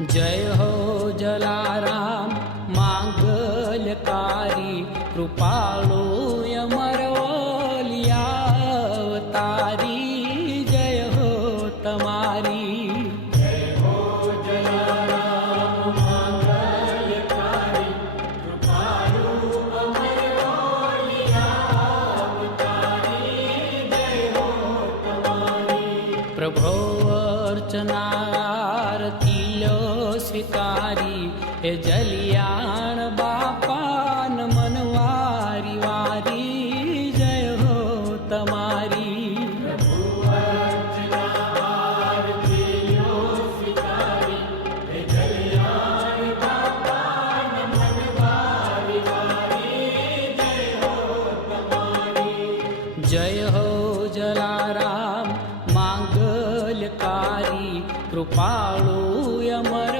जय हो जलाराम मांगल्यकारी कृपाळु अमरवलियावतारी जय हो तमारी। जय हो जलाराम मांगल्यकारी कृपाळु अमरवलियावतारी जय हो तमारी। प्रभो अर्चनारती स्वीकारी हे जलियाण बापान मनवारी वारी जय हो तमारी। प्रभु अर्चना आरतीओ स्वीकारी हे जलियाण बापान मनवारी वारी जय हो तमारी। जय हो जलाराम मांगल्यकारी कृपाळु अमर